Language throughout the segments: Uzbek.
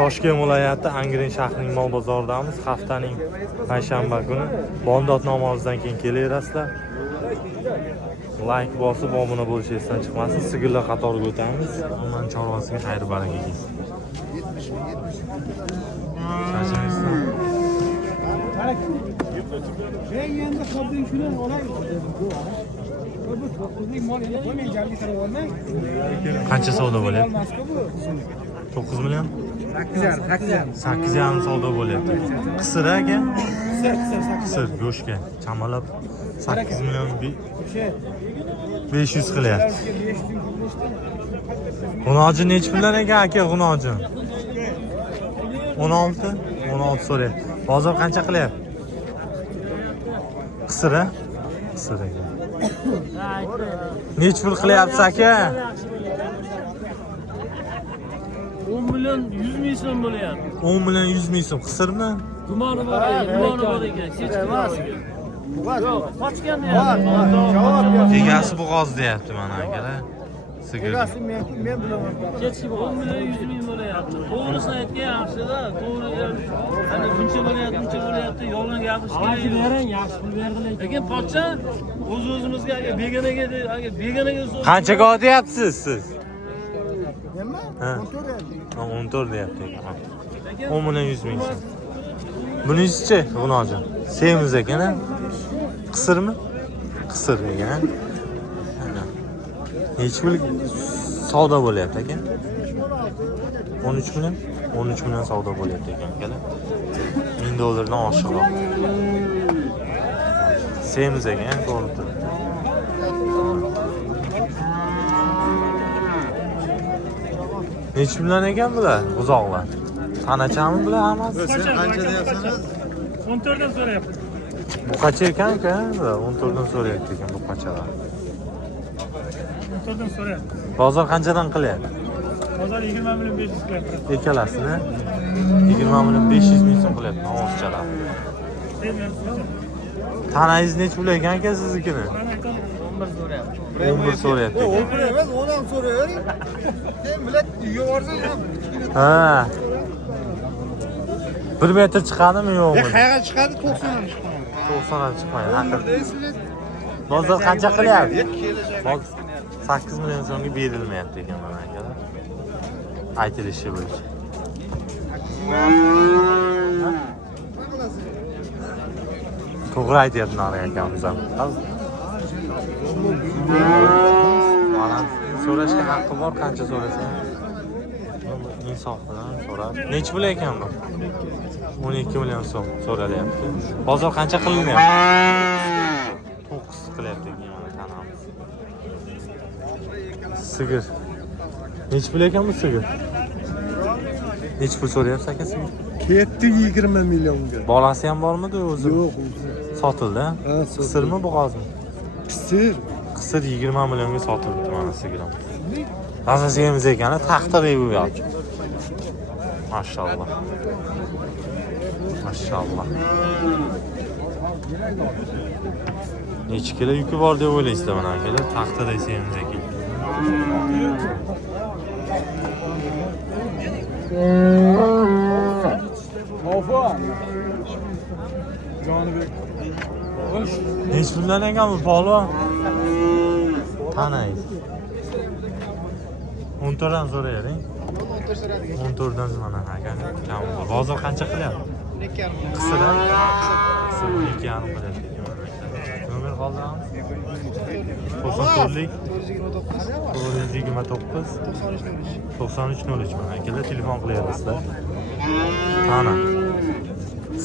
Toshkent viloyati Angren shahrining mol bozoridamiz. Haftaning payshanba kuni bomdod namozidan keyin kelaverasizlar. Like bosib obuna bo'lish esdan chiqmasin. Sigirlar qatoriga o'tamiz. Umman chorvasiga xayr baraka kelsin. Shashimizdan. Endi xoddim shuni olay. Qancha savdo bo'lyapti? 9 million? 8,5 savdo bo'lyapti. Qisir aka? Qisir go'shga chamalab 8 million 500 qilyapti. G'unoji necha puldan ekan aka g'unoji? 16 so'rayapti. Bozor qancha qilyapti? Qisir a? Qisir ekan. Necha pul qilyapsiz aka? 10 million 100 ming so'm bo'lyapti. 10 million 100 ming so'm qisirmi? Gumoni bor ekan, hech emas. Yo'q, qochgan Egasi bo'g'oz deyapti mana akalar. Sigir. Men bilaman. Kechki 10 million 100 ming bo'lyapti. To'g'risini aytgan yaxshi-da, to'g'ri. Hani buncha bo'lyapti, yolg'on gapirish kerak. Yaxshi pul berdilar. Lekin pochcha o'z-o'zimizga begonaga Qanchaga otyapsiz siz? Nima? Ha. 14 deyapti ekan. 10 million 100 ming so'm. Bunisichi g'unoji? Semiz ekan-a? Qisirmi? Qisir ekan. Necha pul savdo bo'lyapti aka? 13 million? 13 million savdo bo'lyapti ekan akalar. $1000 dan oshiqroq. Semiz ekan, ko'rib turibdi. Necha puldan ekan bular? Buzoqlar. Tanachami bular hammasi? Qancha deyapsiz? 14 dan so'rayapti. Bu qancha ekan aka? 14 dan so'rayapti ekan bu qachalar. 14 dan so'rayapti. Bozor qanchadan qilyapti? Bozor 20 million 500 qilyapti. Ikkalasini 20 million 500 ming so'm qilyapti namozchalar. Tanangiz necha pul ekan aka siznikini? 11 so'rayapti. 11 so'rayapti ekan. O'pir emas, 10 ham so'rayver. Sen bilet uyga borsang ham. Ha. 1 metr chiqadimi yo'qmi? Qayerga chiqadi? 90 ham chiqadi. 90 ham chiqmaydi. Haqir. Bozor qancha qilyapti? 8 million so'mga berilmayapti ekan mana akalar. Aytilishi bo'yicha. To'g'ri aytyapti nari akamiz ham. Mana so'rashga haqqi bor, qancha so'rasang. Insof bilan so'rab. Necha pul ekan bu? 12 million so'm so'ralyapti. Bozor qancha qilinyapti? 9 qilyapti ekan mana tanamiz. Sigir. Necha pul ekan bu sigir? Necha pul so'rayapsiz aka sigir? Ketdi 20 millionga. Bolasi ham bormidi o'zi? Yo'q. Sotildi. Ha, Qisirmi bo'g'ozmi? Qisir. Qisir 20 millionga sotilibdi mana sigiram. Asosiyamiz ekani taxtiri bu yoq. Mashallah. Mashallah. Necha kilo yuki bor deb o'ylaysizlar mana akalar? Taxtida esamiz ekan. Necha puldan ekan bu polvon? Tanay. 14 dan so'rayring. 14 dan mana aka. Kam bor. Bozor qancha qilyapti? 2,5. Qisir. Qisir 2,5 qilyapti. Nomer qoldiramiz. 94lik 429 9303 mana akalar telefon qilyapsizlar. Tana.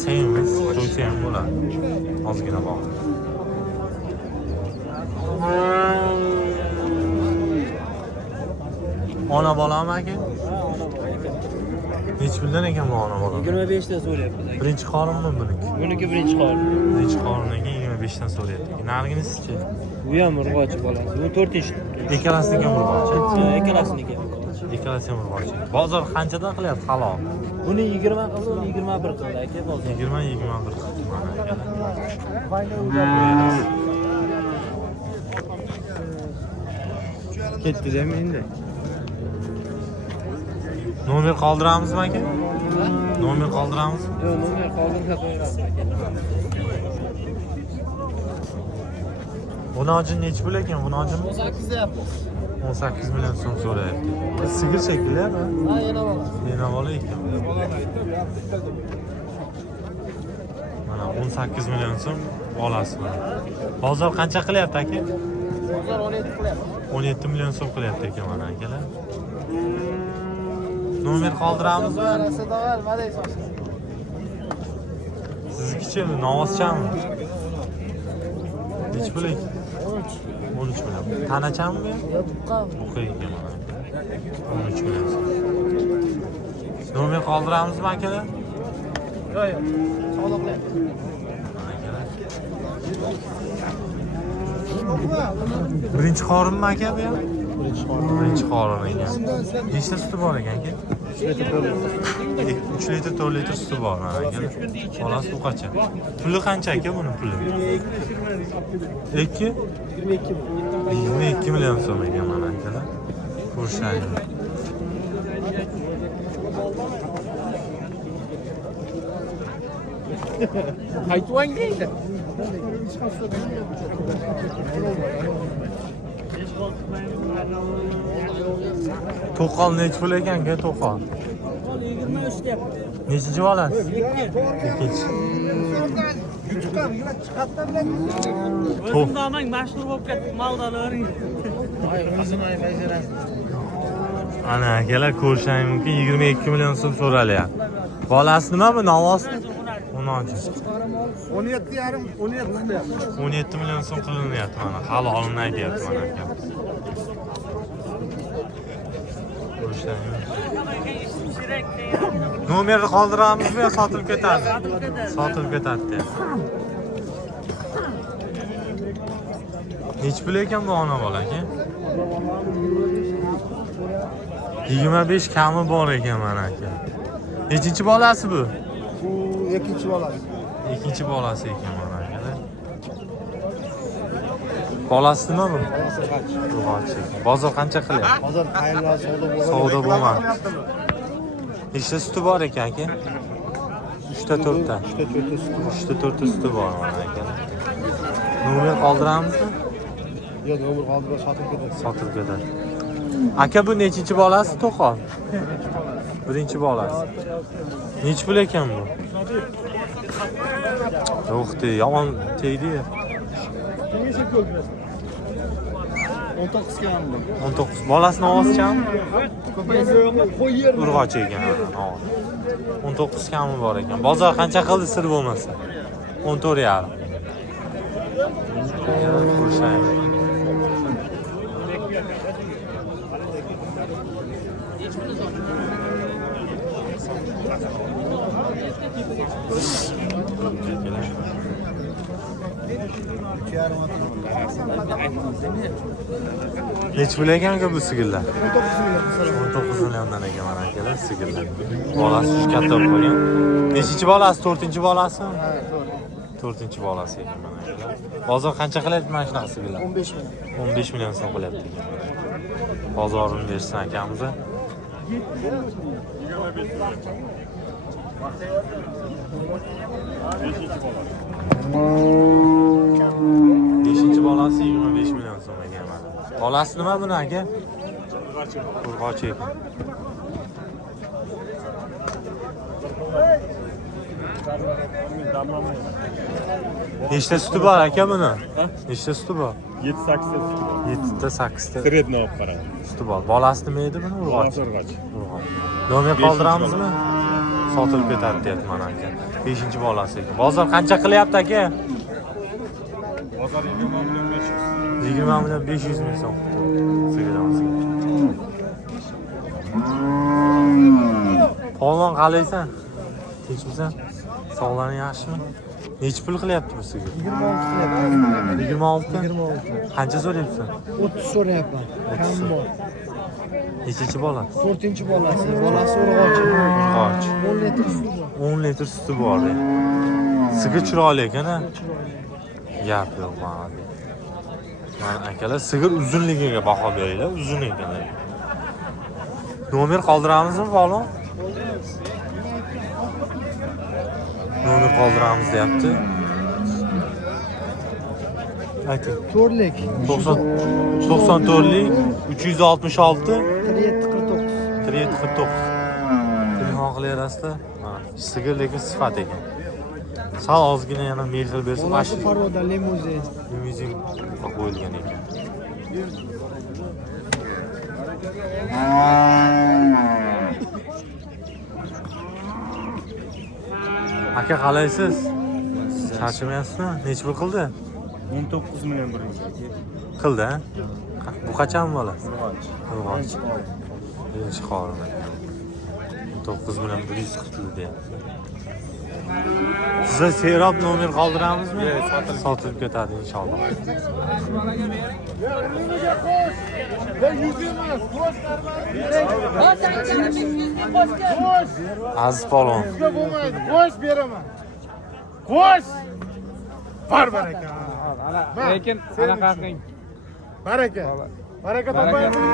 Semiz, to'ysa ham bo'ladi. Ozgina bor. Ona bolami aka? Necha puldan ekan bu ona bola? 25 dan so'rayapti. Birinchi qorinmi buniki? Buniki birinchi qorin. Birinchi qorindan keyin 25 dan so'rayapti. Narginisichi? Bu ham urg'ochi bolasi. Bu 4-inch. Ikkalasiniki ham urg'ochi. Ikkalasiniga. Ikkalasi ham urg'ochi. Bozor qanchadan qilyapti halol? Buni 20 qildi, uni 21 qildi aka bozor. 20-21 qildi mana aka. Ketdi-da menda. Nomer qoldiramizmi aka? Nomer qoldiramiz. Yo'q, nomer qoldirib qo'yamiz. Buni hojin nechi pul ekan? Buni hojin 18 deyapmiz. 18 million so'm so'rayapti. Sigir shekilli, ha? Ha, yana bola. Yana bola ekan. Mana 18 million so'm bolasi bor. Bozor qancha qilyapti aka? Bozor 17 qilyapti. 17 million so'm qilyapti ekan mana akalar. Nomer qoldiramizmi? Davay, nima deysiz? Siznikichi novozchami? Nechi pul ekan? 13 million. Tanachami bu? Yo'q, buqqan. Buqa ekan mana. 13 million so'm. Nomer qoldiramizmi akalar? Yo'q, yo'q. Sog'liqli. Birinchi qorinmi aka bu? Birinchi qorin ekan. Nechta suti bor ekan aka? 3 litr 4 litr suti bor mana aka. Bolasi bu qancha? Puli qancha aka buni puli? 2? 22 million so'm ekan mana akalar. Ko'rishaylik. Qaytwang deydi. To'qol nechi pul ekan aka to'qol? 23 deyapti. Nechinchi bolasiz? Ikkinchi. O'zim domang mashhur bo'lib ketdi, maldalaring. Ay, o'zini ay bajarasiz. Ana akalar ko'rishingiz mumkin 22 million so'm so'ralyapti. Bolasi nima bu? Novosmi? 16. 17 yarim, 17 qilyapti. 17 million so'm qilinyapti mana. Hali olinmay deyapti mana aka. Nomerni qoldiramizmi yo sotilib ketadi? Sotilib ketadi. Nechi pul ekan bu ona bola aka? 25 kami bor ekan mana aka. Nechinchi bolasi bu? Bu ikkinchi bolasi. Ikkinchi bolasi ekan mana akalar. Bolasi nima bu? Urg'ochi. Bozor qancha qilyapti? Hozir tayinlar Savdo bo'lmadi. Nechta suti bor ekan aka? 3 ta 4 ta. 3 ta 4 ta suti bor mana akalar. Nomer qoldiramizmi? Yo'q, nomer qoldirib sotib ketadi. Sotib ketadi. Aka bu nechinchi bolasi to'qol? Birinchi bolasi. Nechi pul ekan bu? Yo'qdi, yomon tegdi-ya. 19 ga ham bor. 19. Bolasini ovozchami? Qo'y yer. Urg'ochi ekan. 19 kami bor ekan. Bozor qancha qildi sir bo'lmasa? 14 yarim. Ko'rishaylik. Nechi pul ekan bu sigirlar? 19 milliondan ekan mana akalar sigirlar. Bolasi juda katta bo'lib qolgan. Nechinchi bolasi? 4-chi bolasi? Ha, to'g'ri. 4-chi bolasi ekan mana akalar. Bozor qancha qilyapti mana shunaqa sigirlar? 15 million. 15 million so'm qilyapti. Bozorini bersin akamiz. Beshinchi bolasi 25 million so'm ekan mana. Bolasi nima buni aka? Urg'ochi ekan. Nechta suti bor aka buni? Nechta suti bor? 7-8 7 ta 8 ta Sredni olib qarang. suti bor. Bolasi nima edi buni? Urg'ochi. Urg'ochi. Nomer qoldiramizmi? Sotilib ketadi deyapti mana aka. 5-chi bolasi ekan. Bozor qancha qilyapti aka? Bozor 20 million 500. 20 million 500 ming so'm. Sigiramiz. Polvon qalaysan? Tinchmisan? Sog'lig'ing yaxshimi? Nechi pul qilyapti bu sigir? 26 qilyapti. 26? 26. Qancha so'rayapsan? 30 so'rayapman. Kam bor. Nechinchi bola? 4-chi bolasi. Bolasi urg'ochi. Urg'ochi. 10 litr suti bor. 10 litr suti bor. Sigir chiroyli ekan-a? Gap yo'q mana. Mana akalar sigir uzunligiga baho beringlar, uzun ekan. Nomer qoldiramizmi falan? Nomer qoldiramiz deyapti. Ayting. To'rtlik. 94lik 366 3749. Telefon qilaverasizlar. Sigir lekin sifat ekan. Sal ozgina yana mehr bersa, mashina Farvoda limuzin. limuzin qo'yilgan ekan. Aka qalaysiz? Charchamayapsizmi? Necha pul qildi? 19 million birinchi. Qildi, ha? Bu qachon bola? Urg'och. Birinchi qorini. 9 million 100 qildi deyapti. Size serob nomer qoldiramizmi? Sotilib ketadi inshaalloh. Aziz polvon. Qo'sh beraman. Qo'sh. Bor baraka. Lekin anaqa qilib Baraka. Baraka topayapsizmi?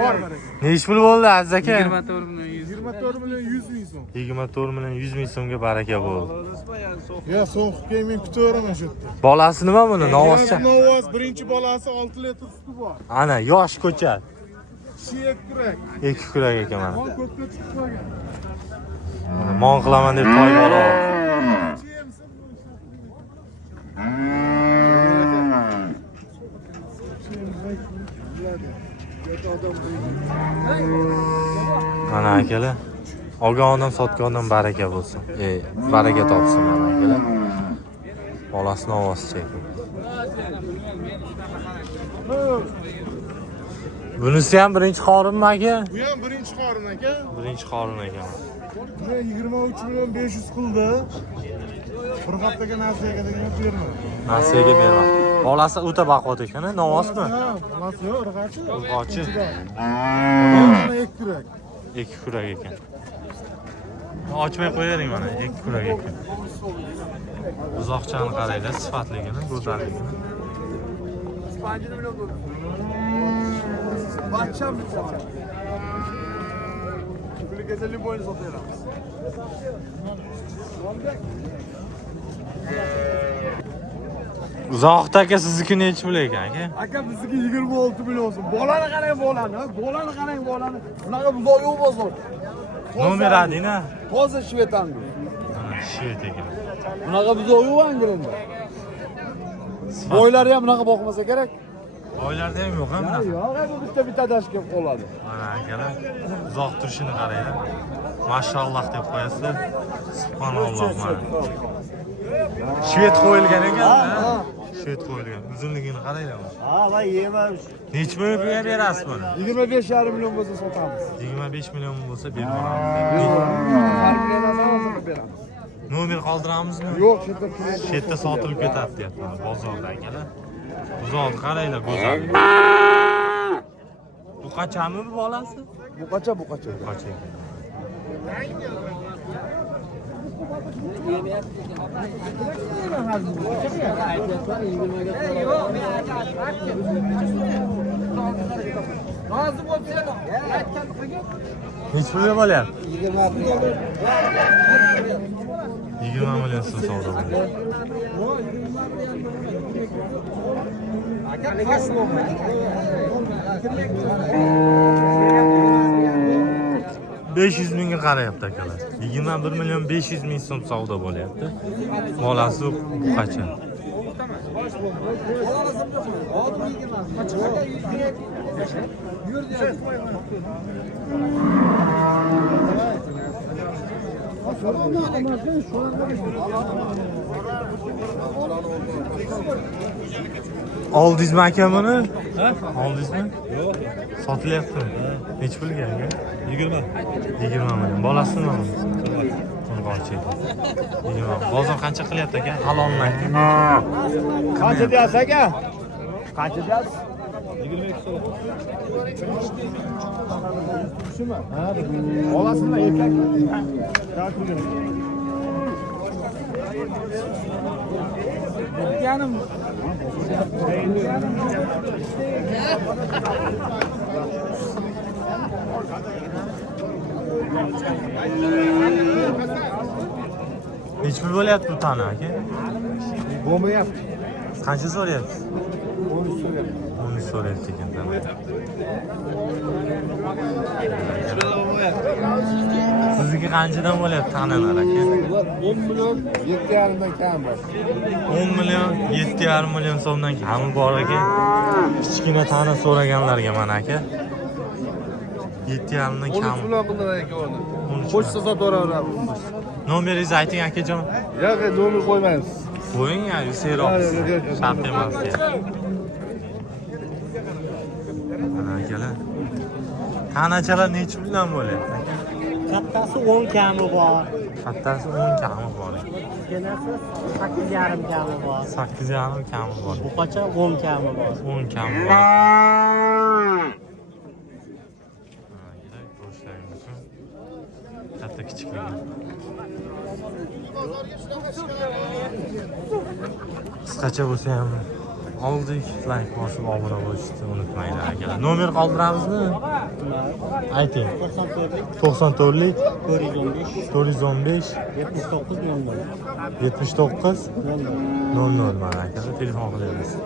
Bor baraka. Nechi pul bo'ldi Aziz aka? 24 million 100. 24 million 100 ming so'm. 24 million 100 ming so'mga baraka bo'ldi. Ya so'ng men kutaveraman shu yerda. Bolasi nima buni? Novoscha. Novoz birinchi bolasi 6 litr suti bor. Ana yosh ko'chat. Suyak kurak. Ikki kurak ekan mana. Mon ko'kka chiqib qolgan. Mana mon qilaman deb toy bola. Mana akalar. Olgan odam sotgan odam baraka bo'lsin. Baraka topsin mana akalar. Bolasini ovozcha ekan. Bunisi ham birinchi qorinmi aka? Bu ham birinchi qorin aka. Birinchi qorin ekan. Bu 23 million 500 qildi. Bir haftaga nasiyaga degan berma. Nasiyaga berma. Bolasi o'ta baquvvat ekan, novosmi? Ha, bolasi yo'q, urg'ochi. Urg'ochi. Mana ikki kurak. Ikki kurak ekan. Ochmay qo'yavering mana, ikki kurak ekan. Uzoqchani qaranglar, sifatligini, go'zalligini. Bacham bitsa. Pulga boyni sotaveramiz. Uzoqda aka sizniki nechi pul ekan aka? Aka bizniki 26 million so'm. Bolani qarang, bolani. Bolani qarang, bolani. Bunaqa buzoq yo'q bozor. Nomer adina? Hozir shvetangu. Mana shvet ekan. Bunaqa buzoq yo'q Angliyada. Boylari ham bunaqa boqmasa kerak. Oylarda ham yo'q, ha bunaqa. Yo'q, bu bitta dashka qoladi. Mana akalar, uzoq turishini qaranglar. Mashalloh deb qo'yasizlar. Subhanalloh mana. Shvet qo'yilgan ekan. Shvet qo'yilgan. Uzunligini qaranglar. Ha, va yema. Nechi pulga berasiz buni? 25,5 million bo'lsa sotamiz. 25 million bo'lsa beramiz. Farqini nazorat beramiz. Nomer qoldiramizmi? Yo'q, Shu yerda sotilib ketadi deyapman bozorda akalar. Uzoq qaranglar go'zal. Bu qachami bu bolasi? Bu qacha. Qacha. Nechi pulga bo'lyapti? 20 million so'm savdo bo'lyapti. $500 mingga qarayapti akalar. 21 million 500 ming so'm savdo bo'lyapti. Bolasi bu qacha. Oldingizmi aka buni? Oldingizmi? Yo'q. Sotilyaptimi? Nechi pulga aka? 20 million. Bolasini olamiz. Urg'ochi. 20. Bozor qancha qilyapti aka? Halolmi ayting. Qancha deyapsiz aka? Qancha deyapsiz? 22 so'm. Shumi? Ha, olasizmi erkak? Yanim. Nechi pul bo'lyapti bu tana aka? Bo'lmayapti. Qancha so'rayapsiz? 13 so'rayapti. 13 so'rayapti ekan, tamam. Sizniki qanchadan bo'lyapti tanalar aka? 10 million 7,5 dan kam bor. 10 million, 7,5 million so'mdan kami bor aka. Kichkina tana so'raganlarga mana aka. 7,5 dan 13 kami. million bundan aka uni. 13 Pochta sotaveramiz. Nomeringizni ayting akajon. Yo'q, nomer qo'ymaymiz. Qo'ying ya, yusayroq. Shart emas ya. Mana akalar. Tanachalar nechi puldan bo'lyapti? Kattasi 10 kami bor. Kattasi 10 kami bor. Kichkinasi 8,5 kami bor. 8,5 kami bor. Buqacha 10 kami bor. 10 kami bor. Ko'rishlaringiz uchun katta kichikligi. Qisqacha bo'lsa ham oldik, like bosib obuna bo'lishni unutmanglar akalar. Nomer qoldiramizmi? Ayting. 94lik 415 79 00. 79 00 mana akalar telefon qilaverasiz.